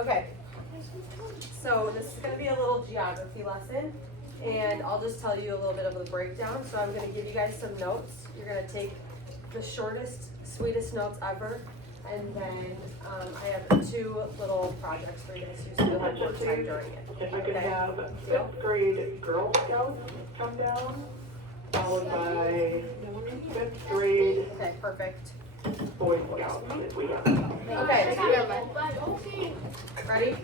Okay, so this is gonna be a little geography lesson, and I'll just tell you a little bit of the breakdown. So I'm gonna give you guys some notes. You're gonna take the shortest, sweetest notes ever, and then I have 2 little projects for you guys to do, so you'll have work time during it. If I could have 5th grade Girl Scouts come down, followed by 5th grade Okay, perfect. Boy Scouts, if we have. Okay, ready?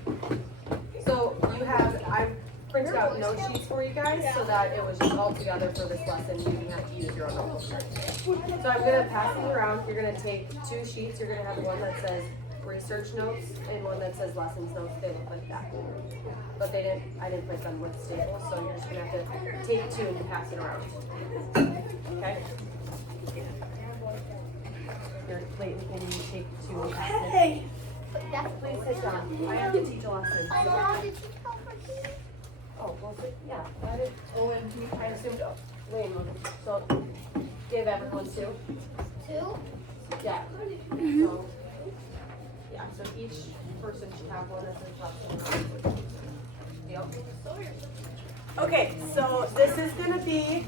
So you have, I printed out note sheets for you guys so that it was just all together for this lesson. You didn't have to use your own notebook. So I'm gonna pass these around. You're gonna take 2 sheets. You're gonna have one that says research notes and one that says lessons notes. They look like that. But I didn't print them with staples, so you're just gonna have to take 2 and pass it around. Okay? You're late, can you take 2 and pass it? Hey. Please sit down. I have to teach a lesson. Oh, well, yeah, I did, I assumed, Wayne, so give everyone 2. 2? Yeah. So, yeah, so each person should have one that says lesson. Deal? Okay, so this is gonna be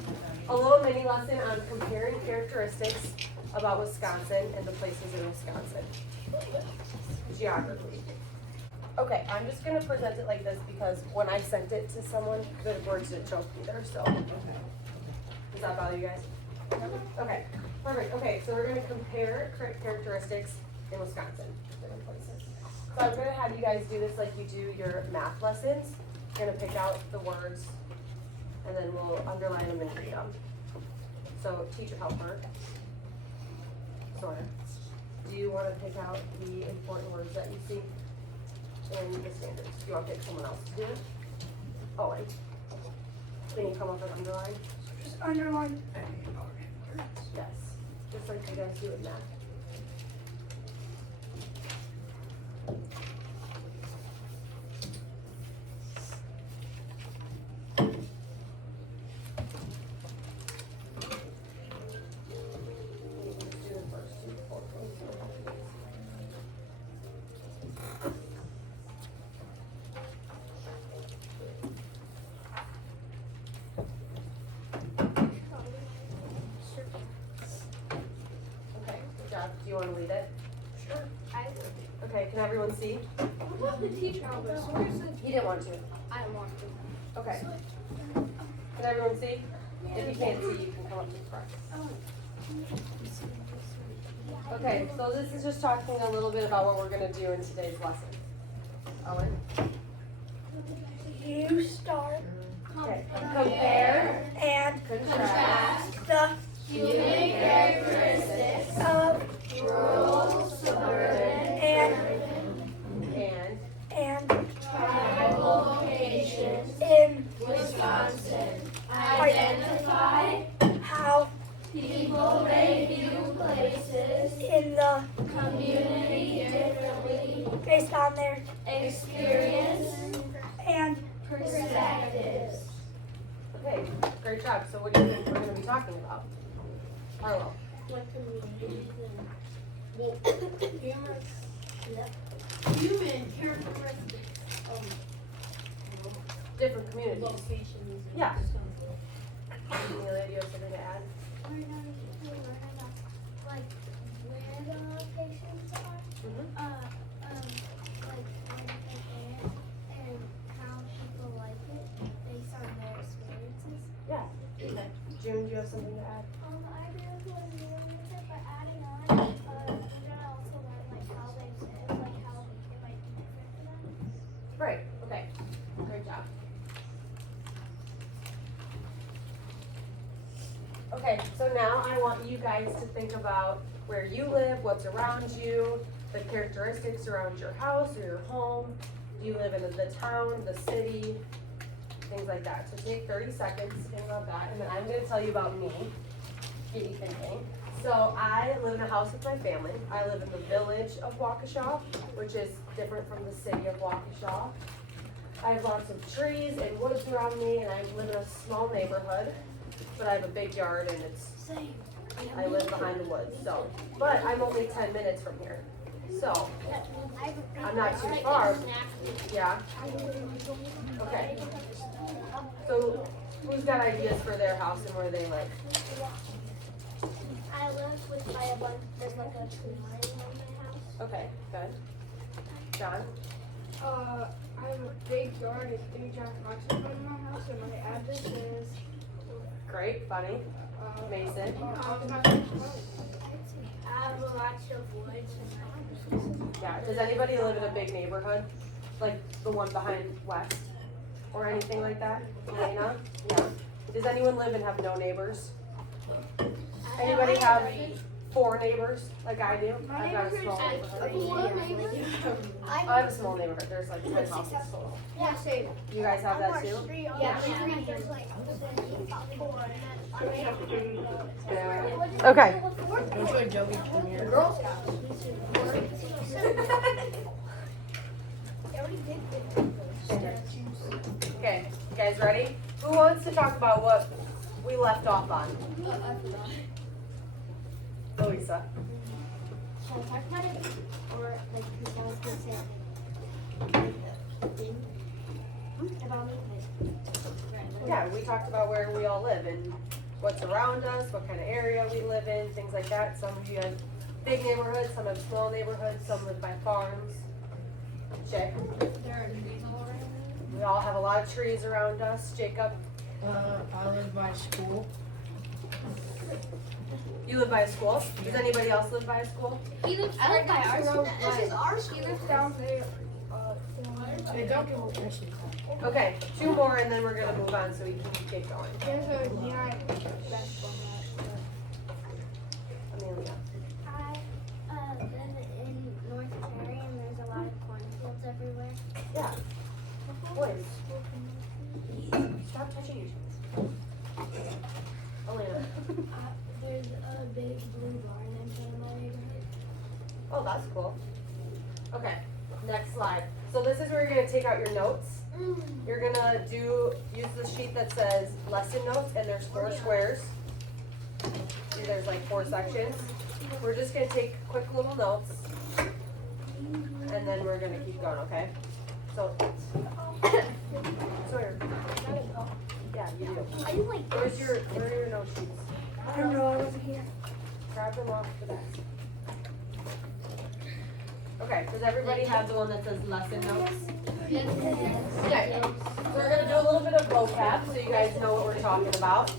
a little mini lesson on comparing characteristics about Wisconsin and the places in Wisconsin. Geography. Okay, I'm just gonna present it like this because when I sent it to someone, the words didn't show up either, so. Does that bother you guys? Okay, perfect. Okay, so we're gonna compare characteristics in Wisconsin, different places. So I'm gonna have you guys do this like you do your math lessons. You're gonna pick out the words and then we'll underline them and read them. So teacher helper, Sawyer, do you wanna pick out the important words that you see in the standards? Do you want to pick someone else to do it? Owen, can you come up and underline? Just underline. Yes, just like you guys do in math. You can just do the first 2 before going through it. Okay, good job. Do you want to lead it? Sure. Okay, can everyone see? What about the teacher helper? So where's the? He didn't want to. I don't want to. Okay. Can everyone see? If you can't see, you can come up to the front. Okay, so this is just talking a little bit about what we're gonna do in today's lesson. Owen? You start Okay. Compare and contrast the Human characteristics of rural, suburban, and tribal locations in Wisconsin. Identify how people may view places, in the community differently, based on their experience, and perspectives. okay, great job. So what do you think we're gonna be talking about? Arlo? Human characteristics. Different communities. Locations. Yeah. Amelia, do you have something to add? Like where the locations are, Mm-hmm. like when they're there and how people like it based on their experiences. Yeah. Okay. June, do you have something to add? I agree with what Amelia said, but adding on, we're gonna also learn like how they live, like how it might be different for them. Right. Okay. Great job. Okay, so now I want you guys to think about where you live, what's around you, the characteristics around your house or your home. Do you live in the town, the city, things like that. So take 30 seconds to think about that, and then I'm gonna tell you about me, get you thinking. So I live in a house with my family. I live in the village of Waukesha, which is different from the city of Waukesha. I have lots of trees and woods around me, and I live in a small neighborhood, but I have a big yard and I live behind the woods, so. But I'm only 10 minutes from here. So, I'm not too far. Yeah. Okay. So who's got ideas for their house and where they live? I live with by a bunch. There's like a tree line around my house. Okay, good. John? I have a big yard with 3 giant rocks in front of my house, and my address is. Great, funny. Mason? I have a lot of woods and Yeah. Does anybody live in a big neighborhood? Like the one behind West? Or anything like that? Elena? Yeah. Does anyone live and have no neighbors? Anybody have 4 neighbors like I do? I've got a small neighborhood. I have a small neighborhood. There's like 10 houses total. Yeah, same. You guys have that too? Yeah, there's like 4. We have students that Okay. Which one, Joey? Girl Scouts. Okay, you guys ready? Who wants to talk about what we left off on? Louisa. Should I talk about it? Or like people can say thing about me? Yeah, we talked about where we all live and what's around us, what kind of area we live in, things like that. Some of you have big neighborhoods, some have small neighborhoods, some live by farms. Jay? There are trees all around. We all have a lot of trees around us. Jacob? I live by school. You live by a school? Does anybody else live by a school? He lives I live by our school. This is our school. He lives down there. Hey, don't give me questions. Okay, 2 more and then we're gonna move on so we can keep going. There's a giant basketball net. Amelia. I live in North Terry and there's a lot of cornfields everywhere. Yeah. Boys. Stop touching each other. Elena. There's a big blue barn in my neighborhood. Oh, that's cool. Okay, next slide. So this is where you're gonna take out your notes. You're gonna use the sheet that says lesson notes and there's 4 squares. See, there's like 4 sections. We're just gonna take quick little notes and then we're gonna keep going, okay? So, Sawyer. Yeah, you do. I do like Where are your note sheets? I don't know, I wasn't here. Grab them off the desk. Okay, does everybody have the one that says lesson notes? Okay, so we're gonna do a little bit of vocab so you guys know what we're talking about.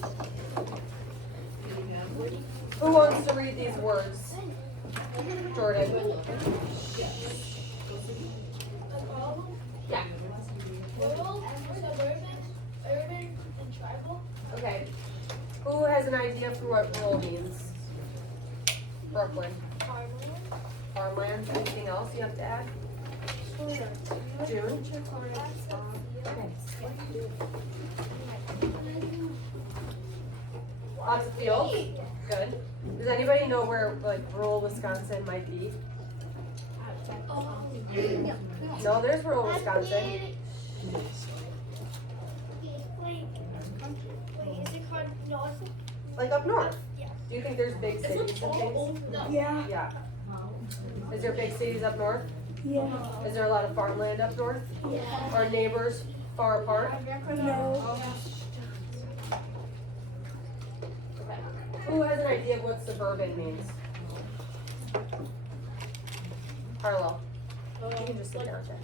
Who wants to read these words? Jordan. Yeah. rural, suburban, urban, and tribal. Okay. Who has an idea for what rural means? Brooklyn. Farmlands. Anything else you have to add? June. Lots of fields. Good. Does anybody know where like rural Wisconsin might be? No, there's rural Wisconsin. Wait, is it called north? Like up north. Yeah. Do you think there's big cities and things? Yeah, Yeah. Is there big cities up north? yeah, Is there a lot of farmland up north? Yeah. Are neighbors far apart? no, Who has an idea of what suburban means? Harlow. You can just sit down, Jess.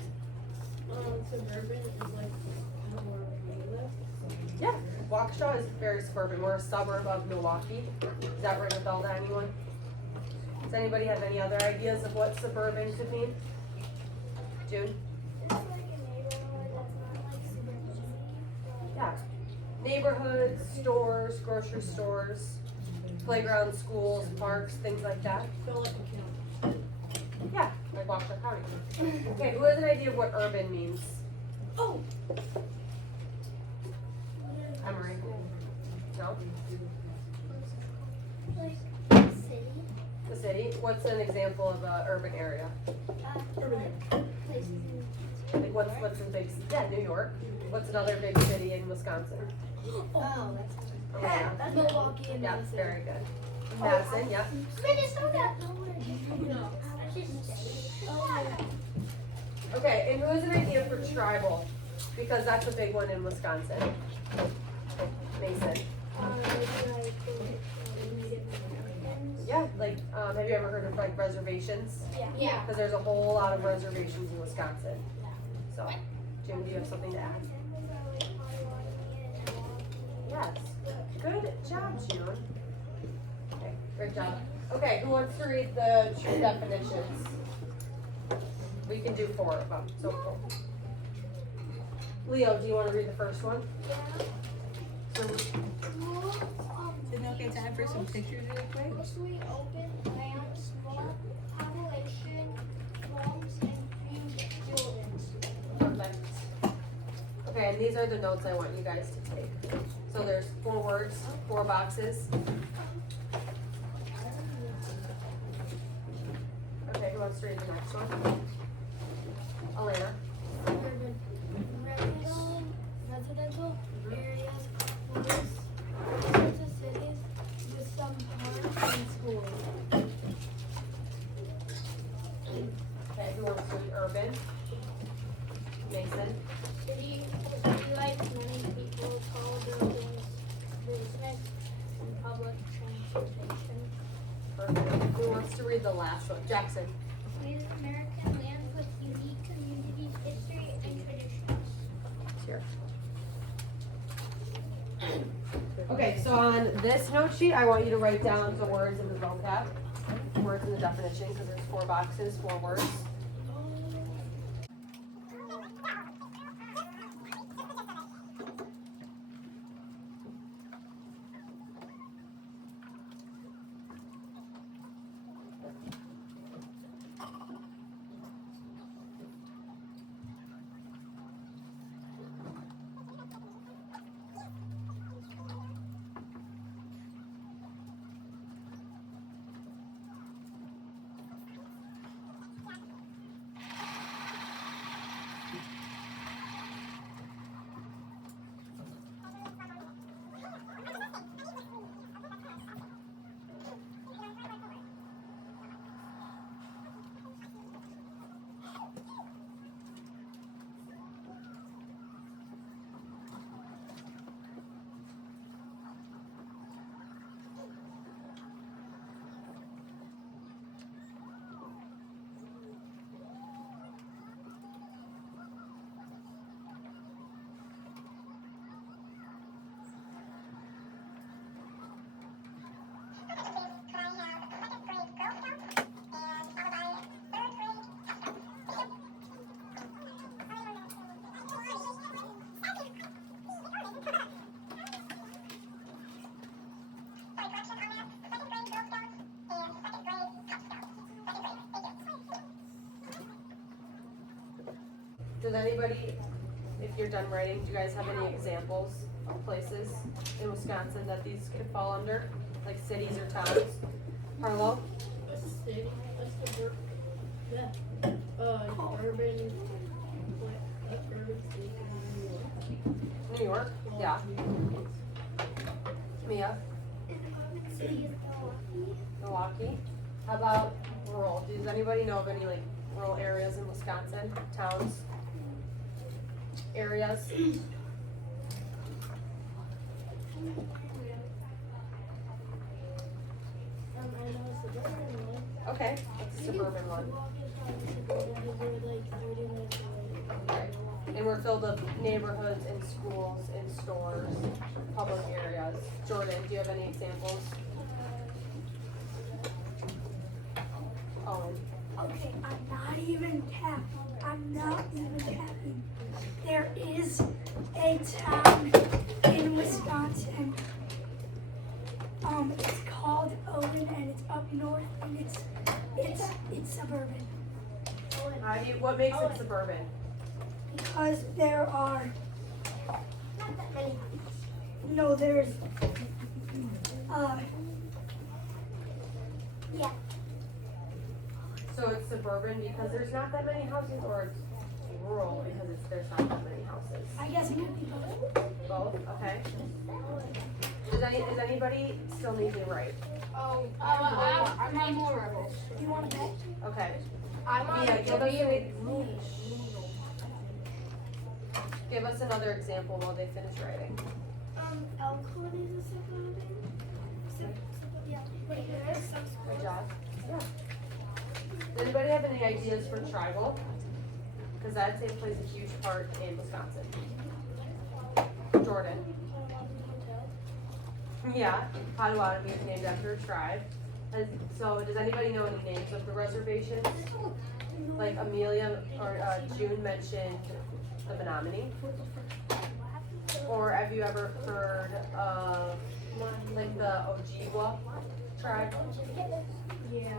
Suburban is like kind of where we live. Yeah, Waukesha is very suburban. We're a suburb of Milwaukee. Does that ring a bell to anyone? Does anybody have any other ideas of what suburban could mean? June? It's like a neighborhood that's not like super busy. Yeah. Neighborhoods, stores, grocery stores, playgrounds, schools, parks, things like that. Feel like a county. Yeah, like Waukesha County. Okay, who has an idea of what urban means? Oh. Emery? No? Like city. The city? What's an example of an urban area? Places in. Like what's a big, yeah, New York. What's another big city in Wisconsin? Oh, Oh, yeah. that's Milwaukee and Yeah, Madison. very good. Madison, yeah. Minnesota. No. Okay, and who has an idea for tribal? Because that's a big one in Wisconsin. Mason. Maybe like Native Americans. Yeah, like, have you ever heard of like reservations? Yeah. Because there's a whole lot of reservations in Wisconsin. So, Jim, do you have something to add? Yes. Good job, June. Okay, great job. Okay, who wants to read the true definitions? We can do 4 of them, so cool. Leo, do you want to read the first one? Isn't it okay time for some pictures real quick? Mostly open land, small population, homes, and few buildings. Perfect. Okay, and these are the notes I want you guys to take. So there's 4 words, 4 boxes. Okay, who wants to read the next one? Elena. Urban. Residential areas, close to cities with some parks and schools. Okay, who wants to read urban? Mason. City like many people, tall buildings, business, and public transportation. Perfect. Who wants to read the last one? Jackson. Native American lands with unique communities, history, and traditions. Here. Okay, so on this note sheet, I want you to write down the words in the vocab, words in the definition, because there's 4 boxes, 4 words. Does anybody, if you're done writing, do you guys have any examples of places in Wisconsin that these could fall under? Like cities or towns? Harlow? A city, a suburb, yeah, urban, like urban city in New York. New York? Yeah. Mia? City is Milwaukee? How about rural? Does anybody know of any like rural areas in Wisconsin? Towns? Areas? I know a suburban one. Okay, that's a suburban one. Right. And we're filled with neighborhoods and schools and stores, public areas. Jordan, do you have any examples? Owen? Okay, I'm not even capping. There is a town in Wisconsin. It's called Owen and it's up north and it's suburban. What makes it suburban? Because there are not that many. no there's Yeah. So it's suburban because there's not that many houses, or it's rural because there's not that many houses? I guess it could be both. Both, okay. Does anybody still need me right? I'm on more rebels. You want to bet? Okay. I'm on Mia, give us an give us another example while they finish writing. Elkhorn is a suburban. Yeah, but there is some Good job. Yeah. Does anybody have any ideas for tribal? Because that plays a huge part in Wisconsin. Jordan. Yeah, Potawatomi is named after a tribe. And so does anybody know any names of the reservations? Like Amelia or June mentioned the Menominee. Or have you ever heard of like the Ojibwa tribe? Yeah.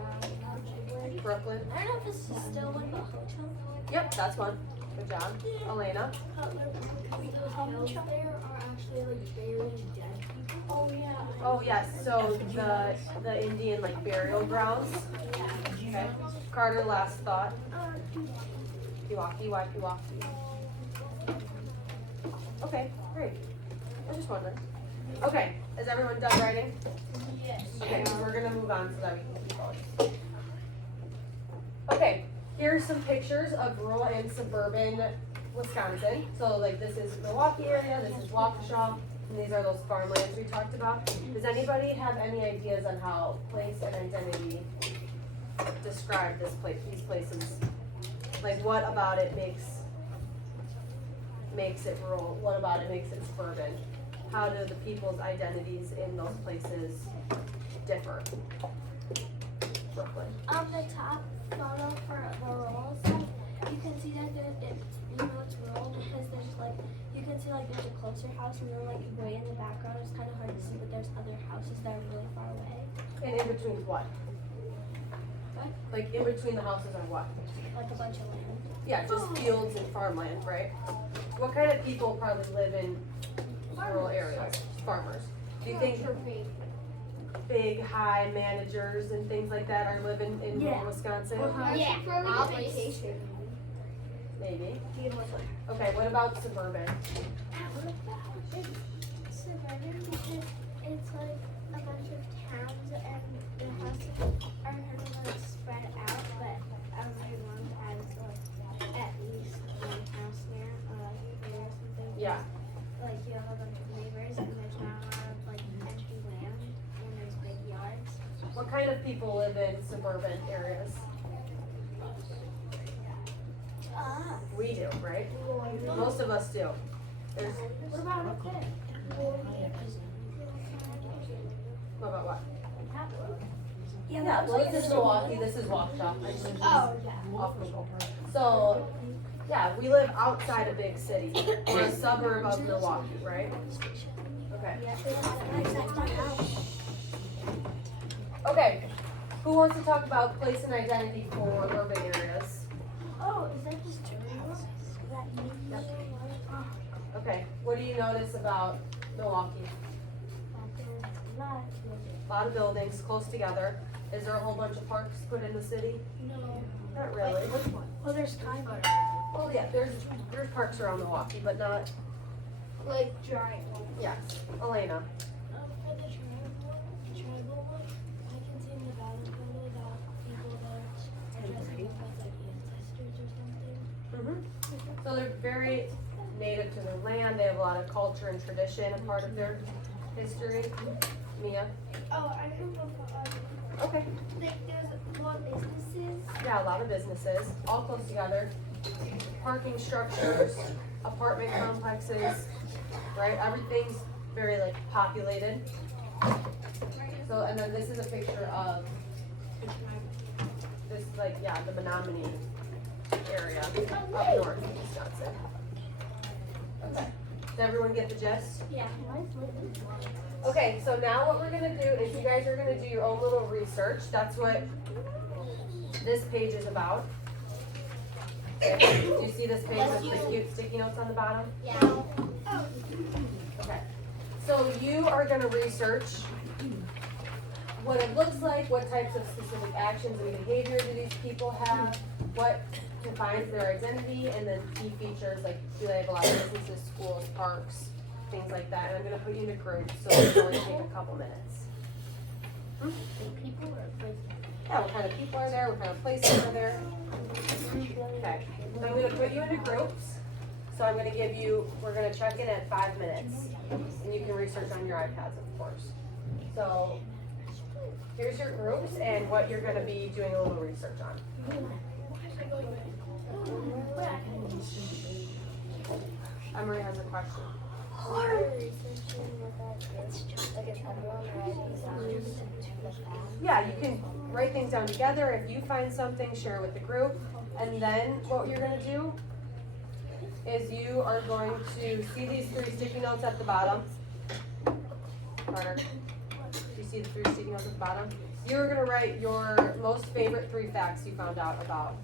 Brooklyn? I don't know if this is still one, but Ho-Chunk. Yep, that's one. Good job. Elena? Those hills there are actually like buried dead people. Oh yeah. Oh yes, so the Indian like burial grounds. Okay. Carter, last thought. Pewaukee, why Pewaukee? Okay, great. I was just wondering. Okay, is everyone done writing? Yes. Okay, so we're gonna move on so that we can keep going. Okay, here's some pictures of rural and suburban Wisconsin. So like this is Milwaukee area, this is Waukesha, and these are those farmlands we talked about. Does anybody have any ideas on how place and identity describe these places? Like what about it makes it rural? What about it makes it suburban? How do the people's identities in those places differ? Brooklyn. The top photo for the rural stuff, you can see that it's rural because there's like, you can see like there's a closer house and then like way in the background it's kind of hard to see, but there's other houses that are really far away. And in between what? What? Like in between the houses are what? Like a bunch of land. Yeah, just fields and farmland, right? What kind of people probably live in rural areas? Farmers. Do you think big, high managers and things like that are living in rural Wisconsin? Yeah. For vacation. Maybe. Okay, what about suburban? It's suburban because it's like a bunch of towns and the houses are kind of like spread out, but every one has like at least one house near or something. Yeah. Like you have a bunch of neighbors and there's not a lot of like empty land and there's big yards. What kind of people live in suburban areas? We do, right? Most of us do. There's, What about up there? what about what? Yeah, Yeah, well, this is Milwaukee, this is Waukesha. Oh, yeah. Off Google. So, yeah, we live outside a big city. We're a suburb of Milwaukee, right? Okay. That's my house. Okay. Who wants to talk about place and identity for urban areas? Oh, is that just two houses? Okay. What do you notice about Milwaukee? A lot of buildings close together. Is there a whole bunch of parks put in the city? No. Not really. Which one? Well, there's time. Well, yeah, there's parks around Milwaukee, but not, Like giant ones. yes. Elena. For the tribal one, I can see in the bottom photo that people that are dressing up as like ancestors or something. So they're very native to their land. They have a lot of culture and tradition, a part of their history. Mia? Oh, I know. Okay. Like there's more businesses. Yeah, a lot of businesses, all close together. Parking structures, apartment complexes, right? Everything's very like populated. So, and then this is a picture of this, like, yeah, the Menominee area up north in Wisconsin. Okay. Did everyone get the gist? Yeah. Okay, so now what we're gonna do is you guys are gonna do your own little research. That's what this page is about. Okay. Do you see this page with the cute sticky notes on the bottom? Yeah. Okay. So you are gonna research what it looks like, what types of specific actions and behavior do these people have, what defines their identity, and then key features like do they have a lot of businesses, schools, parks, things like that. And I'm gonna put you in a group, so it'll only take a couple minutes. People are like. Yeah, what kind of people are there, what kind of places are there? Okay, so I'm gonna put you into groups. So I'm gonna give you, we're gonna check in at 5 minutes. And you can research on your iPads, of course. So here's your groups and what you're gonna be doing a little research on. Emery has a question. Yeah, you can write things down together. If you find something, share it with the group. And then what you're gonna do is you are going to see these 3 sticky notes at the bottom. Carter, do you see the 3 sticky notes at the bottom? You're gonna write your most favorite 3 facts you found out about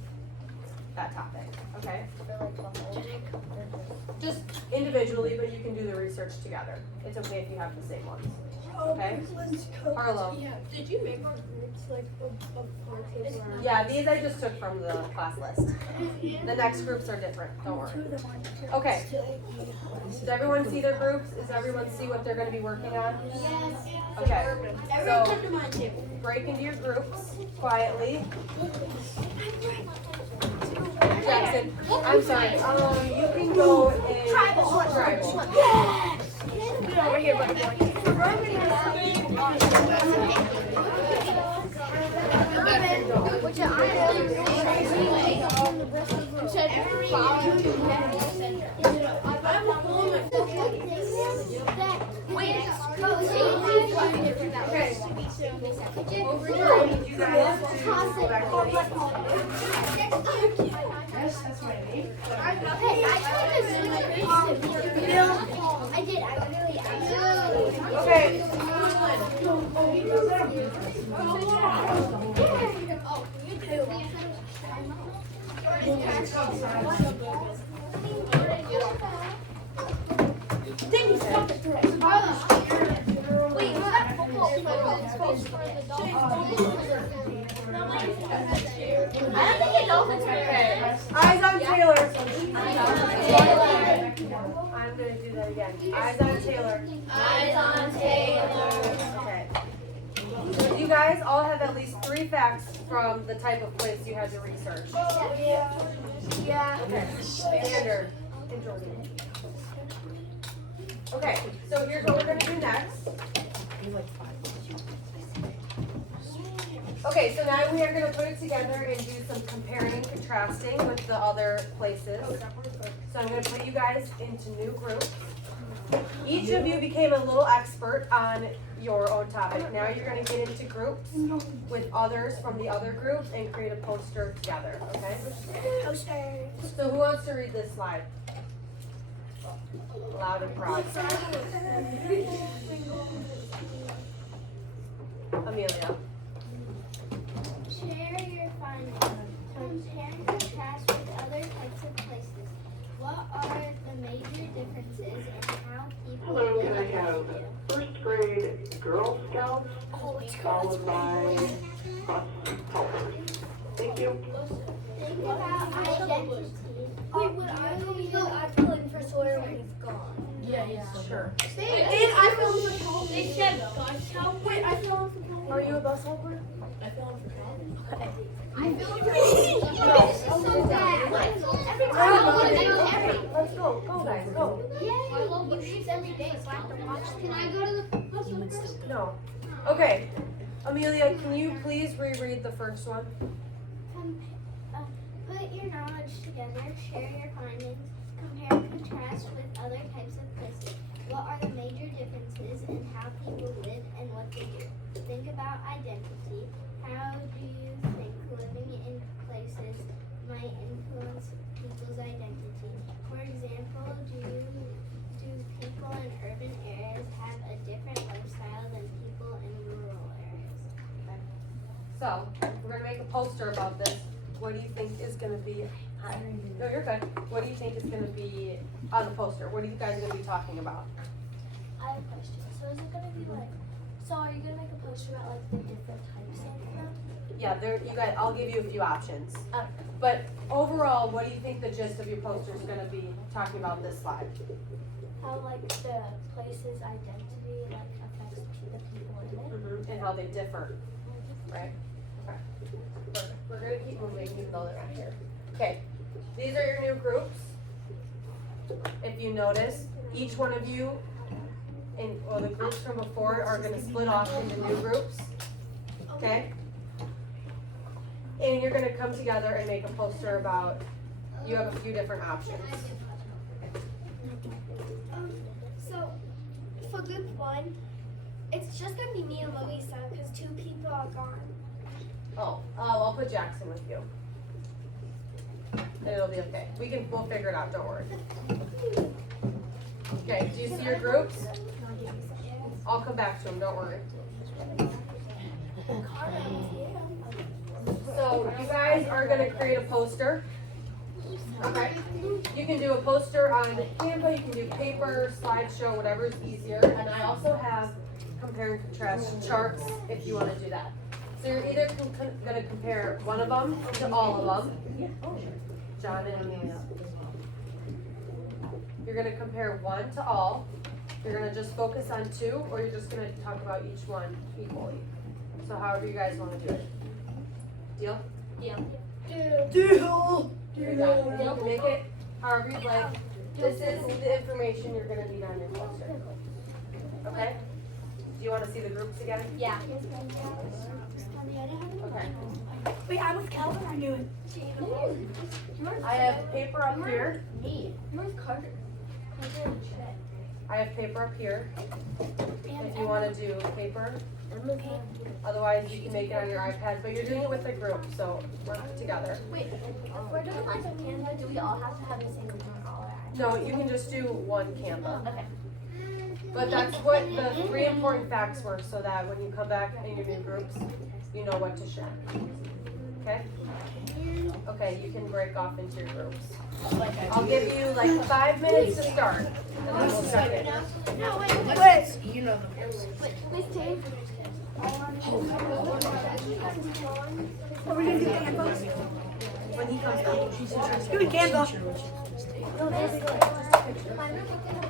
that topic, okay? Just individually, but you can do the research together. It's okay if you have the same ones, okay? Harlow. Yeah, did you make our groups like a poor table? Yeah, these I just took from the class list. The next groups are different, don't worry. Okay. Does everyone see their groups? Does everyone see what they're gonna be working on? Yes. Okay, Everyone so come to my table. break into your groups quietly. Jackson, I'm sorry, you can go in tribal. Over here, buddy. Okay. Over here, I need you guys to go back to the Okay. Eyes on Taylor. I'm gonna do that again. Eyes on Taylor. Okay. So you guys all have at least 3 facts from the type of place you had to research. Okay. Standard. And Jordan. Okay, so here's what we're gonna do next. Okay, so now we are gonna put it together and do some comparing and contrasting with the other places. So I'm gonna put you guys into new groups. Each of you became a little expert on your own topic. Now you're gonna get into groups with others from the other group and create a poster together, okay? So who wants to read this slide? Loud and proud. Amelia. Share your findings. Compare and contrast with other types of places. What are the major differences in how people Hello, live can I and have do? first grade Girl Scouts followed by us helpers? Thank you. Think about identity. Wait, would I fill in for Sawyer when he's gone? Sure. And I fell in for Calvin. They said bus help. Wait, I fell in for Calvin. Are you a bus helper? I fell in for Calvin. Let's go, go guys, go. I love the reads every day, so I have to watch. Can I go to the bus first? No. Okay, Amelia, can you please reread the first one? Put your knowledge together, share your findings, compare and contrast with other types of places. What are the major differences in how people live and what they do? Think about identity. How do you think living in places might influence people's identity? For example, do people in urban areas have a different lifestyle than people in rural areas? So, we're gonna make a poster about this. What do you think is gonna be, no, you're good. What do you think is gonna be on the poster? What are you guys gonna be talking about? I have a question. So is it gonna be like, so are you gonna make a poster about like the different types of them? Yeah, you guys, I'll give you a few options. But overall, what do you think the gist of your poster is gonna be talking about this slide? How like the place's identity like affects the people in it? And how they differ, right? Okay. Perfect. We're gonna keep moving even though they're not here. Okay, these are your new groups. if you notice, each one of you the groups from before are gonna split off into new groups, okay? And you're gonna come together and make a poster about, you have a few different options. So, for group 1, it's just gonna be me and Louisa because 2 people are gone. I'll put Jackson with you. And it'll be okay. We'll figure it out, don't worry. Okay, do you see your groups? I'll come back to them, don't worry. So you guys are gonna create a poster. Okay. You can do a poster on Canva, you can do paper, slideshow, whatever is easier. And I also have compare and contrast charts if you wanna do that. So you're either gonna compare one of them to all of them. John and Amelia. You're gonna compare one to all. You're gonna just focus on 2, or you're just gonna talk about each one equally. So however you guys wanna do it. Deal? Deal. You can make it however you'd like. This is the information you're gonna need on your poster. Okay? Do you wanna see the groups again? Yeah. Okay. Wait, I was Calvin. I knew it. I have paper up here. Where's Carter? I have paper up here. If you wanna do paper. Otherwise, you can make it on your iPad, but you're doing it with a group, so work together. Wait, if we're doing like a Canva, do we all have to have the same one all around? No, you can just do one Canva. Okay. But that's what the 3 important facts were, so that when you come back in your new groups, you know what to share. Okay? Okay, you can break off into your groups. I'll give you like 5 minutes to start, and then we'll check it. No, wait. Wait. You know the rules. Miss Tay. Are we gonna do Canva? When he comes back. Do Canva.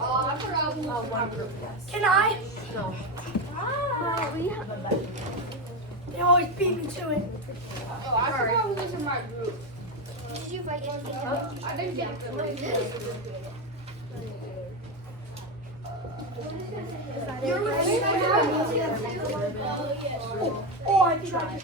Oh, one group, yes. Can I? No. They always beat me to it. Oh, I forgot who was in my group. Did you write anything? I didn't get the link. You're with me. Oh, I tried.